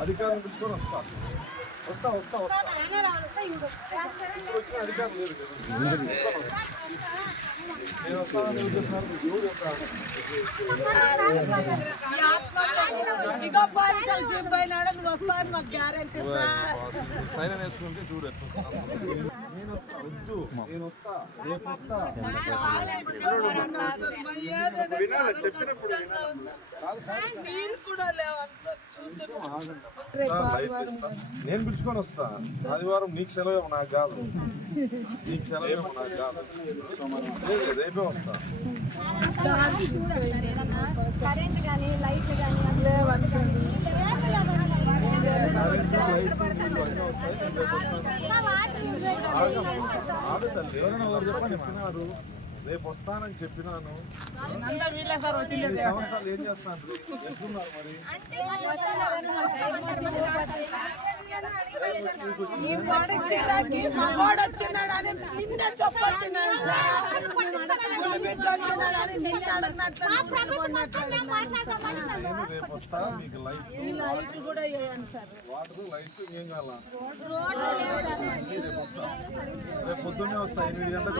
అధికారులను పిలుచుకొని వస్తా. వస్తా వస్తా వస్తా. ఇప్పుడు వచ్చిన అధికారం లేదు కదా. నేను వస్తానని ఎవరు మీకు ఎవరు గ్యారెంటీ సైన్ వేసుకుంటే చూడు నేను వద్దు నేను వస్తా రేపు వస్తా పిలుచుకొని వస్తా ఆదివారం నీకు సెలవు నాకు కాదు నీకు సెలవు నాకు కాదు రేపే వస్తా కరెంట్ కానీ లైట్ కానీ చెప్పినారు రేపు వస్తానని చెప్పినాను సంవత్సరాలు ఏం చేస్తాను ఎట్లున్నారు మరి ఈ నిన్న చెప్పొచ్చినాడు సార్ బిడ్డ నిన్న అడిగినట్లు రేపు వస్తా మీకు లైట్ లైట్ కూడా వేయండి సార్. వాటర్ లైట్ ఏం కావాలా? రేపు వస్తా రేపు పొద్దున్నే వస్తాయి. ఎనిమిది గంటలకు